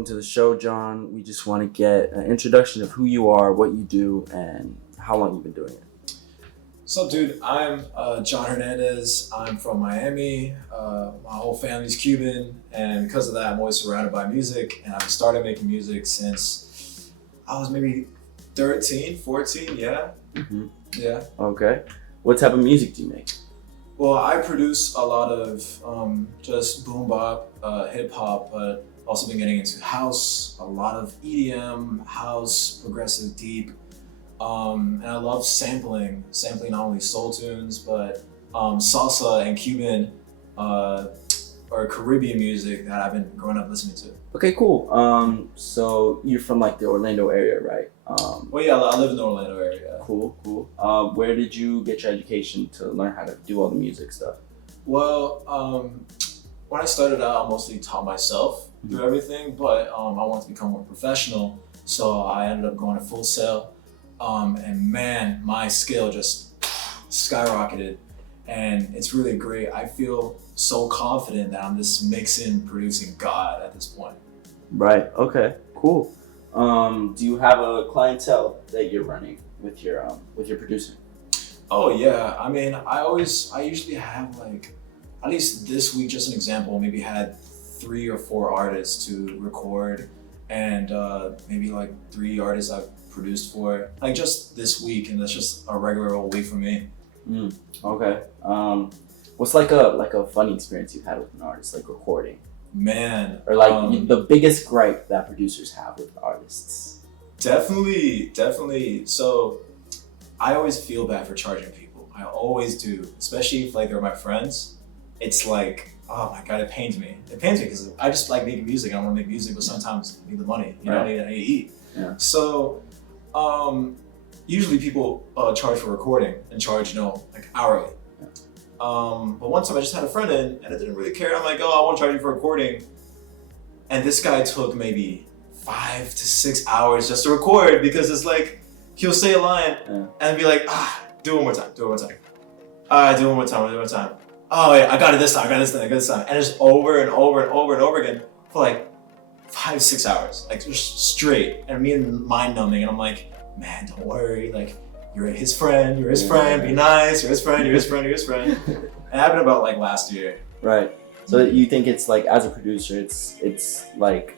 welcome to the show, John. We just want to get an introduction of who you are, what you do, and how long you've been doing it. What's up, dude? I'm John Hernandez. I'm from Miami. My whole family's Cuban, and because of that, I'm always surrounded by music. And I've started making music since I was maybe 13, 14, yeah. Mm-hmm. Yeah. Okay. What type of music do you make? Well, I produce a lot of just boom bop, hip hop, but also been getting into house, a lot of EDM, house, progressive deep. And I love sampling not only soul tunes, but salsa and Cuban or Caribbean music that I've been growing up listening to. Okay, cool. So you're from like the Orlando area, right? Well, yeah, I live in the Orlando area. Cool. Where did you get your education to learn how to do all the music stuff? Well, when I started out, I mostly taught myself through everything, but I wanted to become more professional, so I ended up going to Full Sail. And man, my skill just skyrocketed, and it's really great. I feel so confident that I'm just mixing, producing God at this point. Right. Okay. Cool. Do you have a clientele that you're running with your producing? Oh yeah, I mean, I usually have like, at least this week, just an example, maybe had 3 or 4 artists to record, and maybe like 3 artists I've produced for, like just this week, and that's just a regular old week for me. Okay. What's like a funny experience you've had with an artist, like recording? Man, Or like the biggest gripe that producers have with artists? Definitely. So I always feel bad for charging people. I always do, especially if like they're my friends. It's like, oh my God, it pains me. It pains me because I just like making music. I want to make music, but sometimes I need the money. You know, Right. I need to eat. Yeah. So usually people charge for recording and charge, like hourly. Yeah. But one time I just had a friend in and I didn't really care. I'm like, oh, I want to charge you for recording. And this guy took maybe 5 to 6 hours just to record, because it's like, he'll say a line and be like, do it one more time. All right, do it one more time. Oh yeah, I got it this time. And it's over and over again for like 5, 6 hours, like just straight. And me and mind numbing, and I'm like, man, don't worry, like you're his friend, be nice, you're his friend. And it happened about like last year. Right. So you think it's like, as a producer, it's like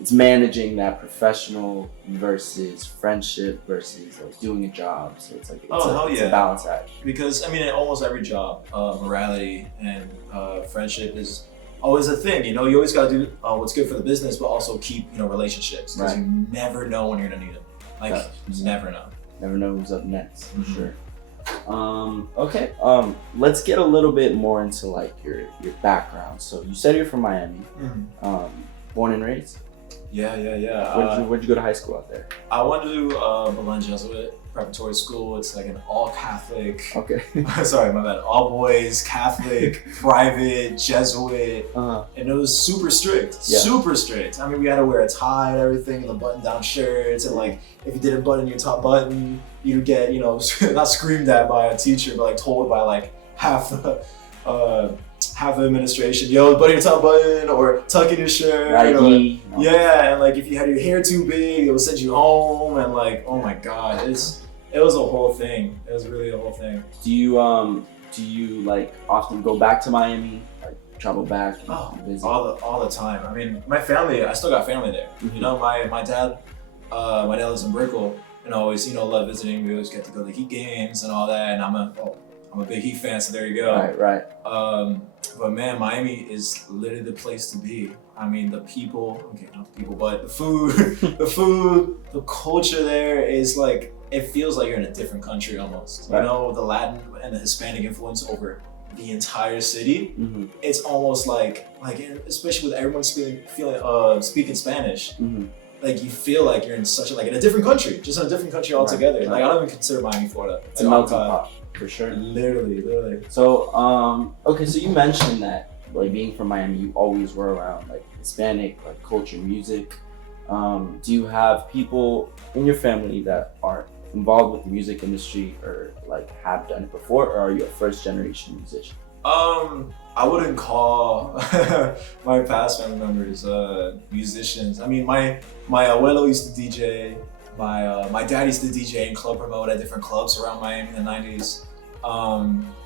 it's managing that professional versus friendship versus like doing a job. So it's like it's a balance act. Because I mean, in almost every job, morality and friendship is always a thing. You always gotta do what's good for the business, but also keep relationships, because Right. you never know when you're gonna need them. Like you never know. Never know who's up next, for sure. Okay. Let's get a little bit more into like your background. So you said you're from Miami. Born and raised? Yeah. Where'd you go to high school out there? I went to Belen Jesuit Preparatory School. It's like an all Catholic. Okay. Sorry, my bad. All boys, Catholic, private, Jesuit, and it was super strict. Yeah. Super strict. I mean, we had to wear a tie and everything, and the button-down shirts, and like if you didn't button your top button, you'd get not screamed at by a teacher, but like told by like half the administration, yo, button your top button or tuck in your shirt. ID. Yeah, and like if you had your hair too big, it would send you home, and like, oh my God, it was a whole thing. It was really a whole thing. Do you like often go back to Miami, like travel back and visit? All the time. I mean, my family, I still got family there. Mm-hmm. My dad lives in Brickell, and I always love visiting. We always get to go to the Heat games and all that, and I'm a big Heat fan, so there you go. Right. But man, Miami is literally the place to be. I mean, the people, okay, not the people, but the food, the culture there is like, it feels like you're in a different country almost. Right. The Latin and the Hispanic influence over the entire city. Mm-hmm. It's almost like, especially with everyone speaking Spanish. Mm-hmm. Like you feel like you're in in a different country, just in a different country altogether. Right. Like I don't even consider Miami, Florida. It's a melting pot, for sure. Literally. So, okay, so you mentioned that, like, being from Miami, you always were around, like, Hispanic, like, culture, music. Do you have people in your family that are involved with the music industry or, like, have done it before, or are you a first-generation musician? I wouldn't call my past family members musicians. I mean, my abuelo used to DJ. My dad used to DJ and club promote at different clubs around Miami in the 90s.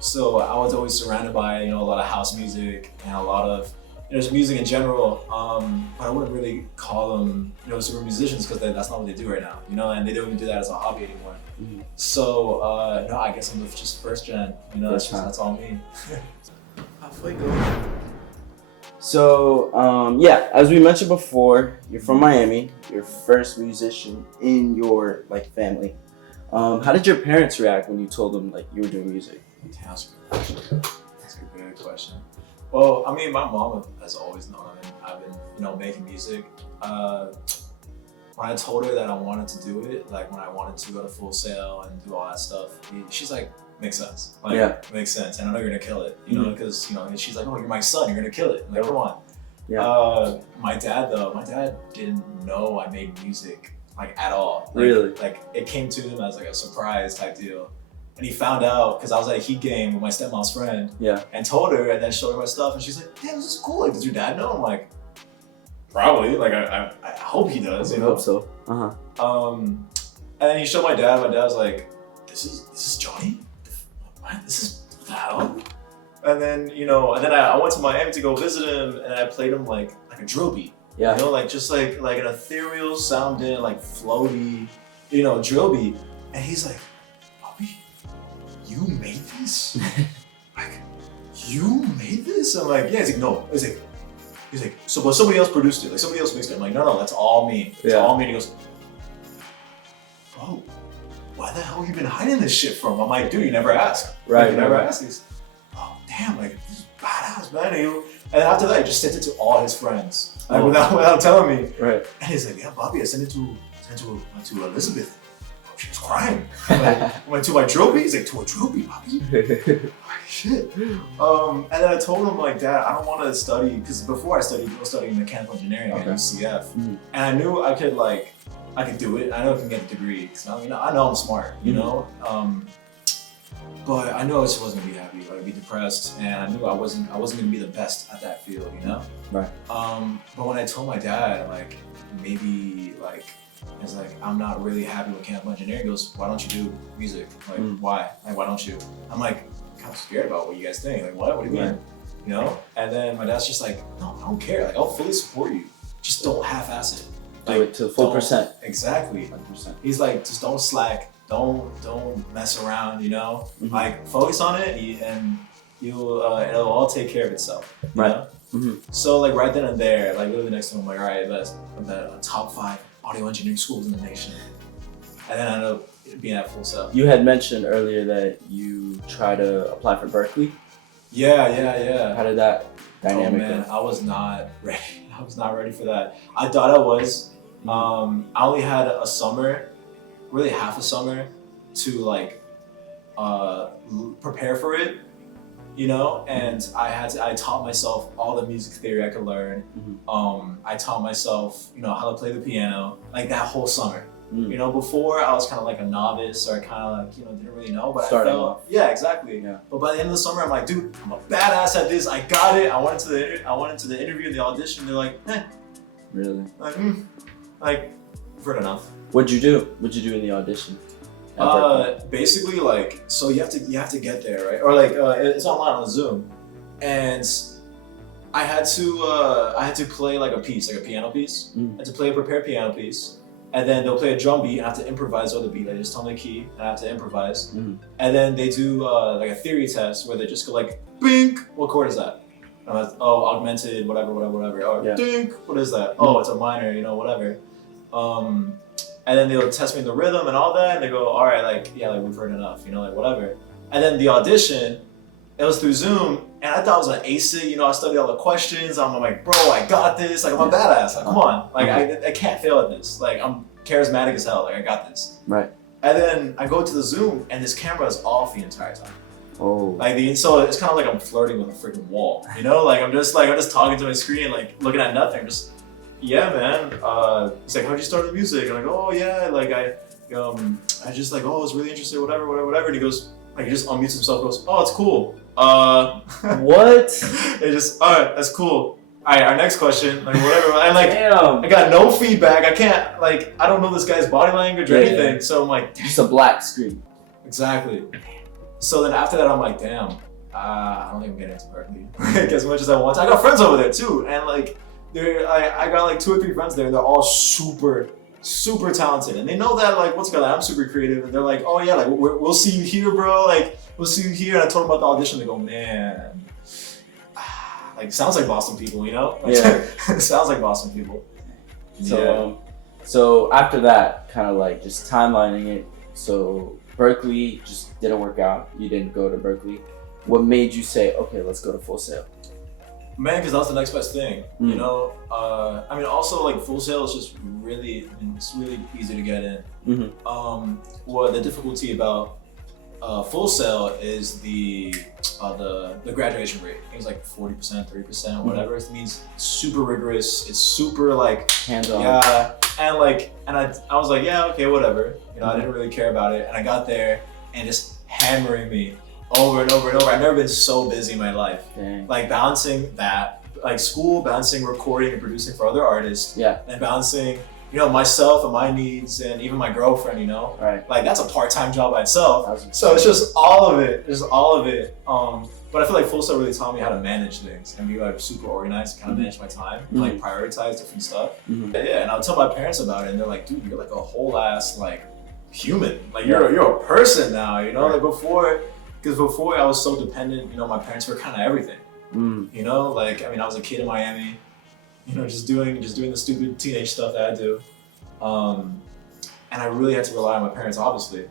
So I was always surrounded by, a lot of house music and a lot of, just music in general. But I wouldn't really call them, super musicians because that's not what they do right now, and they don't even do that as a hobby anymore. Mm-hmm. So, no, I guess I'm just first gen, that's all me. Halfway go. So, yeah, as we mentioned before, you're from Miami. You're first musician in your family. How did your parents react when you told them you were doing music? That's a good question. Well, I mean, my mom has always known I've been making music. When I told her that I wanted to do it, when I wanted to go to Full Sail and do all that stuff, she's like, makes sense. Makes sense. And I know you're gonna kill it, because, she's like, oh, you're my son, you're gonna kill it. I'm like, come on. Yeah. My dad didn't know I made music, at all. Really? It came to him as a surprise type deal. And he found out because I was at a Heat game with my stepmom's friend. Yeah. And told her and then showed her my stuff. And she's like, damn, this is cool. Does your dad know? I'm like, probably. I hope he does, I hope so. And then he showed my dad. My dad was like, this is Johnny? What? This is what the hell? And then, I went to Miami to go visit him and I played him like a drill beat. Yeah. Just like an ethereal sounding, floaty, drill beat. And he's like, Bobby, you made this? You made this? I'm like, yeah. He's like, no. He's like, so but somebody else produced it. Somebody else mixed it. I'm like, no, that's all me. It's all me. And he goes, bro, why the hell have you been hiding this shit from? I'm like, dude, you never asked. Right. You never asked these. Oh, damn, this is badass, man. And after that, he just sent it to all his friends. Without telling me. Right. And he's like, yeah, Bobby, I sent it to Elizabeth. She was crying. I went to my drill beat. He's like, to a drill beat, Bobby? Shit. And then I told him, Dad, I don't want to study, because before I was studying mechanical engineering at UCF. Mm-hmm. And I knew I could do it. I know I can get a degree, because I know I'm smart, but I know I just wasn't gonna be happy. I'd be depressed, and I knew I wasn't gonna be the best at that field, Right. But when I told my dad, maybe it's I'm not really happy with mechanical engineering. He goes, why don't you do music? Why? Why don't you? I'm kind of scared about what you guys think. What do you mean? And then my dad's just like, no, I don't care. I'll fully support you. Just don't half-ass it. Do it to the full percent. Exactly. 100%. He's like, just don't slack. Don't mess around. Mm-hmm. Focus on it, and you'll it'll all take care of itself. Right. Mm-hmm. So right then and there, literally next time, I'm like, all right, I'm at top 5 audio engineering schools in the nation. And then I ended up being at Full Sail. You had mentioned earlier that you tried to apply for Berkeley. Yeah. How did that dynamic go? I was not ready. I was not ready for that. I thought I was. I only had a summer, really half a summer, to prepare for it, and I taught myself all the music theory I could learn. Mm-hmm. I taught myself, how to play the piano, that whole summer. Mm. Before I was kind of a novice, or kind of didn't really know, but starting off. Yeah, exactly. Yeah. But by the end of the summer, I'm like, dude, I'm a badass at this. I got it. I went into the interview, the audition. They're like, really? You've heard enough. What'd you do? What'd you do in the audition? Basically, so you have to get there, right? Or it's online on Zoom, and I had to play a piece, a piano piece. Mm. I had to play a prepared piano piece. And then they'll play a drum beat and I have to improvise on the beat. They just tell me the key and I have to improvise. Mm-hmm. And then they do a theory test where they just go bink, what chord is that? And I was, augmented, whatever. Or dink, what is that? Mm-hmm. Oh, it's a minor, whatever. And then they'll test me the rhythm and all that. And they go, all right, we've heard enough, whatever. And then the audition, it was through Zoom. And I thought I was gonna ace it, I studied all the questions. I'm like, bro, I got this. I'm a badass. Come on. I can't fail at this. I'm charismatic as hell. I got this. Right. And then I go to the Zoom and this camera is off the entire time. Oh. So it's kind of I'm flirting with a freaking wall. I'm just talking to my screen, looking at nothing. Just, yeah, man. He's like, how'd you start the music? And I go, oh yeah, I just I was really interested, whatever. And he goes, he just unmutes himself, goes, oh, it's cool. What? It just, all right, that's cool. All right, our next question, like whatever. And like, Damn. I got no feedback. I can't, like, I don't know this guy's body language or anything. Yeah. So I'm like, Just a black screen. exactly. So then after that, I'm like, damn, I don't think I'm getting into Berkeley like, as much as I want to. I got friends over there too, and like, I got like 2 or 3 friends there, and they're all super talented, and they know that like I'm super creative, and they're like, oh yeah, like we'll see you here, bro. Like we'll see you here. And I told them about the audition. They go, man, like sounds like Boston people, you know? Like, Yeah. sounds like Boston people. So, so after that, kind of like just timelining it. So Berkeley just didn't work out. You didn't go to Berkeley. What made you say, okay, let's go to Full Sail? Man, because that was the next best thing, you know. I mean, also like Full Sail is just really, it's really easy to get in. Well, the difficulty about Full Sail is the graduation rate. It was like 40%, 30%, whatever. It means super rigorous. It's super like hands-on. Yeah, and I was like, yeah, okay, whatever. You know, I didn't really care about it, and I got there and just hammering me over and over and over. I've never been so busy in my life. Dang. Like balancing that, like school, balancing recording and producing for other artists. Yeah. And balancing, you know, myself and my needs and even my girlfriend, you know. Right. Like that's a part-time job by itself. So it's just all of it. But I feel like Full Sail really taught me how to manage things and be like super organized and kind of manage my time and like prioritize different stuff. Yeah, and I'll tell my parents about it and they're like, dude, you're like a whole ass like human. Like you're a person now, you know? Like because before I was so dependent, you know, my parents were kind of everything. You know, like I mean, I was a kid in Miami, you know, just doing the stupid teenage stuff that I do, and I really had to rely on my parents, obviously.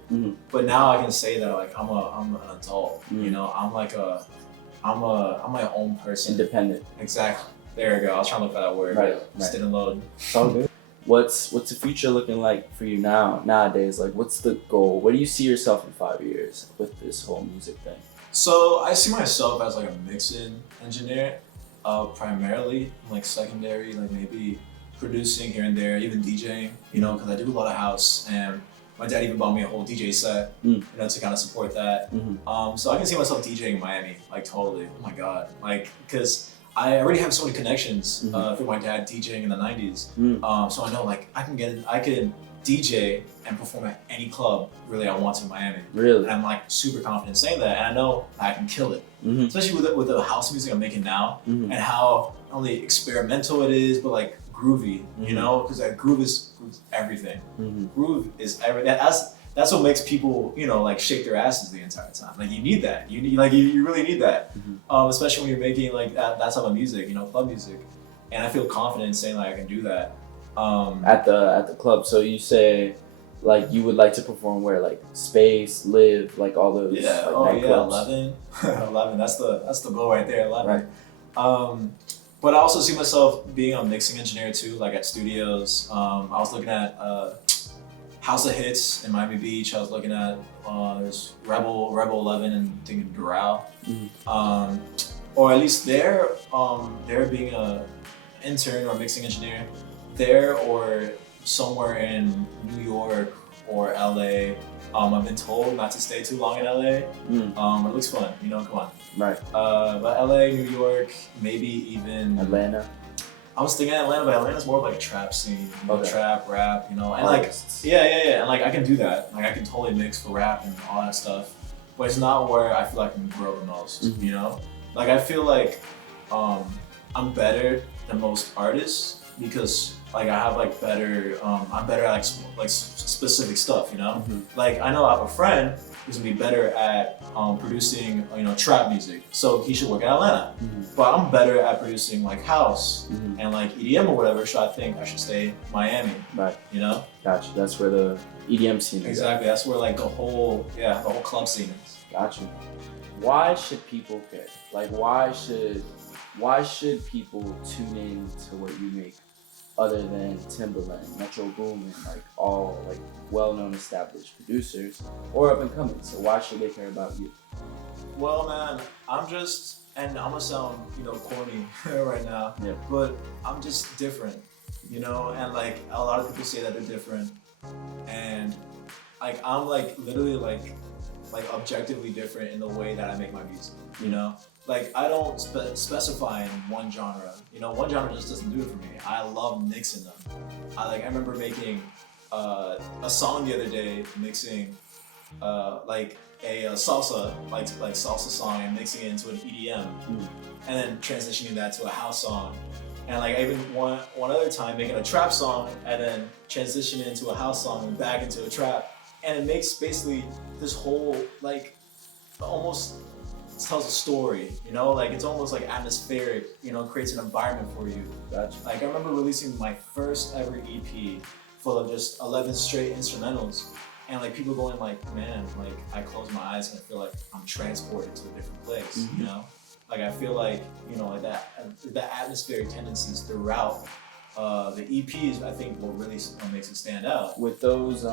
But now I can say that like I'm an adult. You know, I'm my own person. Independent. Exactly. There you go. I was trying to look for that word. Right. Just didn't load. So good. What's the future looking like for you nowadays? Like, what's the goal? Where do you see yourself in 5 years with this whole music thing? So I see myself as like a mixing engineer, primarily, like secondary, like maybe producing here and there, even DJing, you know, because I do a lot of house, and my dad even bought me a whole DJ set, you know, to kind of support that. So I can see myself DJing in Miami, like totally. Oh my God, like because I already have so many connections through my dad DJing in the 90s. So I know like I can DJ and perform at any club really I want to in Miami. Really? And I'm like super confident saying that, and I know I can kill it. Especially with the house music I'm making now, and how not only experimental it is, but like groovy, you know, because that groove is everything. Groove is everything. That's what makes people, you know, like shake their asses the entire time. Like you need that. You really need that. Especially when you're making like that type of music, you know, club music. And I feel confident in saying like I can do that. At the club. So you say like you would like to perform where, like Space, Live, like all those like, nightclubs? 11. That's the goal right there, 11. Right. But I also see myself being a mixing engineer too, like at studios. I was looking at House of Hits in Miami Beach. I was looking at there's Rebel 11 and thinking Doral. Or at least they're being a intern or mixing engineer there, or somewhere in New York or LA. I've been told not to stay too long in LA. It looks fun, you know, come on. Right. But LA, New York, maybe even Atlanta. I was thinking Atlanta, but Atlanta's more of like a trap scene, you know, trap, rap, you know, and like, Artists. yeah, and like I can do that. Like I can totally mix for rap and all that stuff, but it's not where I feel like I can grow the most, you know? Like I feel like I'm better than most artists because like I have like better, I'm better at like specific stuff, you know? Like I know I have a friend who's gonna be better at producing, you know, trap music, so he should work in Atlanta. But I'm better at producing like house and like EDM or whatever, so I think I should stay in Miami. Right. You know? Gotcha. That's where the EDM scene is. Exactly. That's where like the whole club scene is. Gotcha. Why should people care? Like why should people tune in to what you make? Other than Timbaland, Metro Boomin, like all like well-known established producers or up and coming. So why should they care about you? Well, man, I'm gonna sound, you know, corny right now, but I'm just different, you know, and like a lot of people say that they're different, and like I'm like literally like like objectively different in the way that I make my music. You know, like I don't specify in one genre. You know, one genre just doesn't do it for me. I love mixing them. I remember making a song the other day, mixing like a salsa, like salsa song, and mixing it into an EDM, and then transitioning that to a house song. And like I even one other time making a trap song and then transitioning it into a house song and back into a trap. And it makes basically this whole, like, almost tells a story, you know? Like it's almost like atmospheric, you know, creates an environment for you. Gotcha. Like I remember releasing my first ever EP full of just 11 straight instrumentals. And like people going like, man, like I close my eyes and I feel like I'm transported to a different place, you know? Like I feel like, you know, like that atmospheric tendencies throughout the EPs, I think what really makes it stand out. With those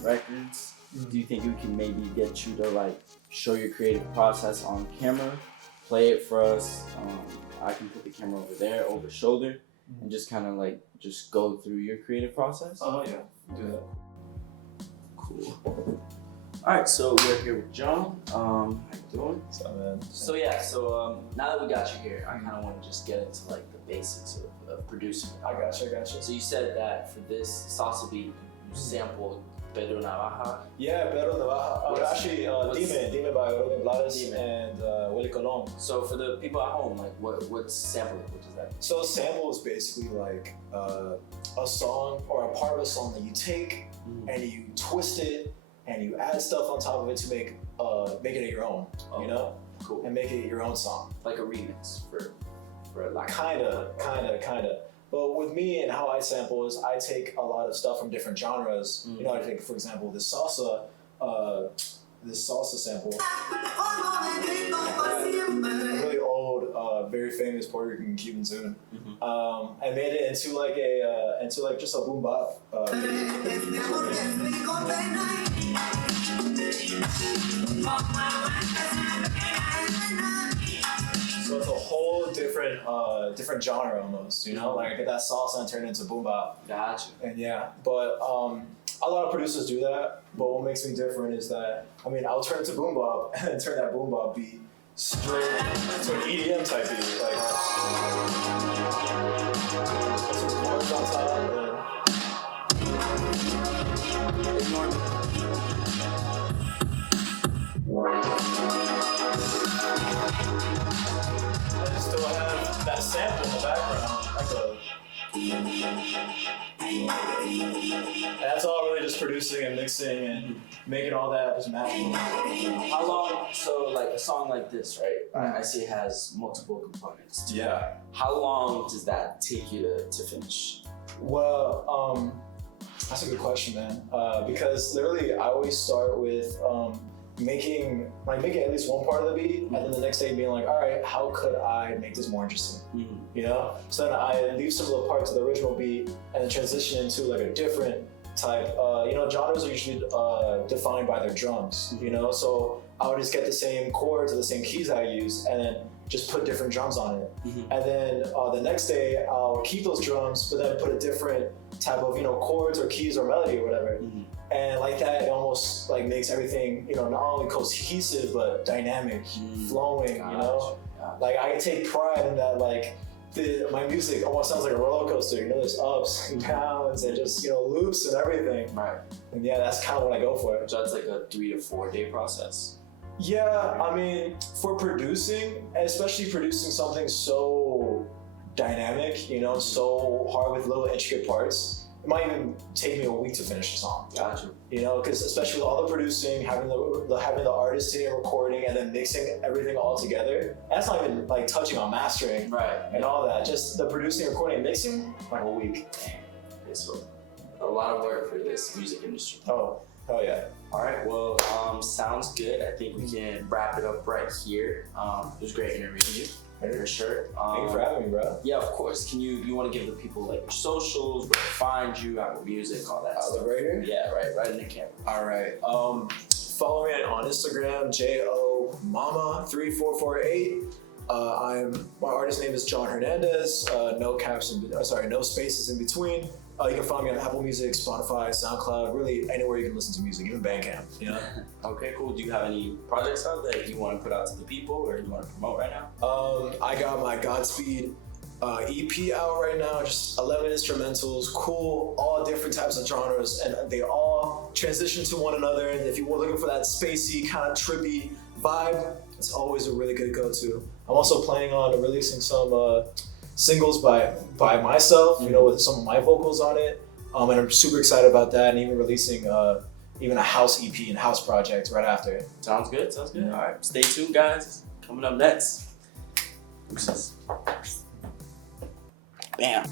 records, do you think we can maybe get you to like show your creative process on camera, play it for us? I can put the camera over there, over shoulder, and just kind of like just go through your creative process. Oh yeah, do that. Cool. All right, so we're here with John. How you doing? What's up, man? So yeah, now that we got you here, I kind of want to just get into like the basics of producing. I gotcha. So you said that for this salsa beat, you sampled Pedro Navaja. Yeah, Pedro Navaja. Actually, Dime by Robin Blades and Willie Colon. So for the people at home, like what's sampling? What does that mean? So sample is basically like a song or a part of a song that you take and you twist it and you add stuff on top of it to make it your own, you know? Cool. And make it your own song. Like a remix for a lack of Kinda. But with me and how I sample is I take a lot of stuff from different genres. You know, I take, for example, this salsa sample. A really old, very famous Puerto Rican and Cuban tune. I made it into like just a boom bop. So it's a whole different genre almost, you know? Like I get that salsa and turn it into boom bop. Gotcha. And yeah, but a lot of producers do that. But what makes me different is that I'll turn it to boom bop and then turn that boom bop beat straight to an EDM type beat, like some chords on top. Ignore me. I still have that sample in the background, and that's all really just producing and mixing and making all that just magical. How long? So like a song like this, right? I see it has multiple components. Yeah. How long does that take you to finish? Well, that's a good question, man. Because literally, I always start with making at least one part of the beat, and then the next day being like, all right, how could I make this more interesting? You know? So then I leave some of the parts of the original beat and then transition into like a different type. You know, genres are usually defined by their drums, you know? So I would just get the same chords or the same keys I use and then just put different drums on it. And then the next day I'll keep those drums, but then put a different type of, you know, chords or keys or melody or whatever. And like that, it almost like makes everything, you know, not only cohesive, but dynamic, flowing, you know? Like I take pride in that, like my music almost sounds like a roller coaster, you know, there's ups and downs and just, you know, loops and everything. Right. And yeah, that's kind of what I go for. So that's like a 3 to 4 day process. Yeah, for producing, and especially producing something so dynamic, you know, so hard with little intricate parts, it might even take me a week to finish the song. Gotcha. You know, because especially with all the producing, having the artist sitting and recording, and then mixing everything all together. That's not even like touching on mastering, right, and all that. Just the producing, recording, and mixing, like a week. Okay, so a lot of work for this music industry. Oh, hell yeah. All right, well, sounds good. I think we can wrap it up right here. It was great interviewing you. For sure. Thank you for having me, bro. Yeah, of course. Can you want to give the people like your socials, where to find you, Apple Music, all that stuff? Right here? Yeah, right in the camera. All right. Follow me on Instagram, JoMama3448. My artist name is JohnHernandez. No spaces in between. You can find me on Apple Music, Spotify, SoundCloud, really anywhere you can listen to music, even Bandcamp, you know? Okay, cool. Do you have any projects out that you want to put out to the people or you want to promote right now? I got my Godspeed EP out right now, just 11 instrumentals, cool, all different types of genres, and they all transition to one another. And if you were looking for that spacey, kind of trippy vibe, it's always a really good go-to. I'm also planning on releasing some singles by myself, you know, with some of my vocals on it. And I'm super excited about that, and even releasing even a house EP and house project right after. Sounds good, sounds good. All right, stay tuned, guys. Coming up next. Bam.